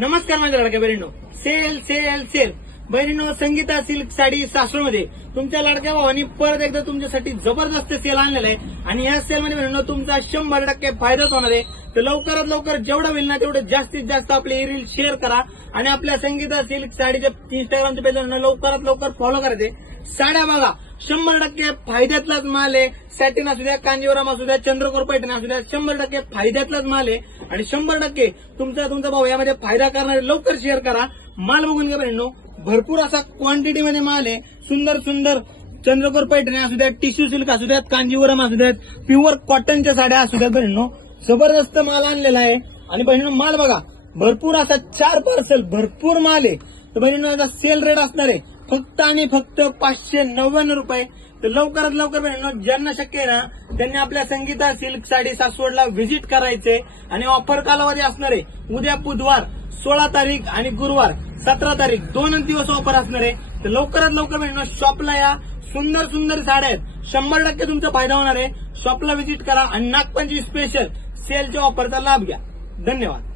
नमस्कार माझ्या लाडक्या बहिणींनो, सेल सेल सेल बहिणींनो, संगीता सिल्क साडी सासवडमध्ये तुमच्या लाडक्या भावानी परत एकदा तुमच्यासाठी जबरदस्त सेल आणलेला आहे आणि या सेलमध्ये बहिणींनो तुमचा 100% फायदाच होणार आहे. तर लवकरात लवकर जेवढं होईल ना तेवढं जास्तीत जास्त आपले रील शेअर करा आणि आपल्या संगीता सिल्क साडीच्या इंस्टाग्रामच्या पेजला लवकरात लवकर फॉलो करायचे. साड्या बघा 100% फायद्यातलाच माल आहे. सॅटिन असू द्या, कांजीवरम असू द्या, चंद्रकोर पैठणी असू द्या, 100% फायद्यातलाच माल आहे आणि 100% तुमचा भाऊ यामध्ये फायदा करणारे लवकर शेअर करा. माल बघून घ्या बहिणींनो, भरपूर असा क्वांटिटी मध्ये माल आहे. सुंदर सुंदर चंद्रकोर पैठणी असू द्यात, टिश्यू सिल्क असू द्यात, कांजीवरम असू द्यात, प्युअर कॉटनच्या साड्या असू द्यात बहिणींनो, जबरदस्त माल आणलेला आहे. आणि बहिणींनो माल बघा, भरपूर असा 4 पार्सल भरपूर माल आहे. तर बहिणींनो याचा सेल रेट असणार आहे फक्त आणि फक्त 599 रुपये. तर लवकरात लवकर बहिणींनो ज्यांना शक्य आहे ना त्यांनी आपल्या संगीता सिल्क साडी सासवडला व्हिजिट करायचे आणि ऑफर कालावधी असणार आहे उद्या बुधवार 16 तारीख आणि गुरुवार 17 तारीख 2 दिवस ऑफर असणार आहे. तर लवकरात लवकर बहिणींनो शॉपला या. सुंदर सुंदर साड्या आहेत, 100% तुमचा फायदा होणार आहे. शॉपला व्हिजिट करा आणि नागपंचमी स्पेशल सेलच्या ऑफरचा लाभ घ्या. धन्यवाद.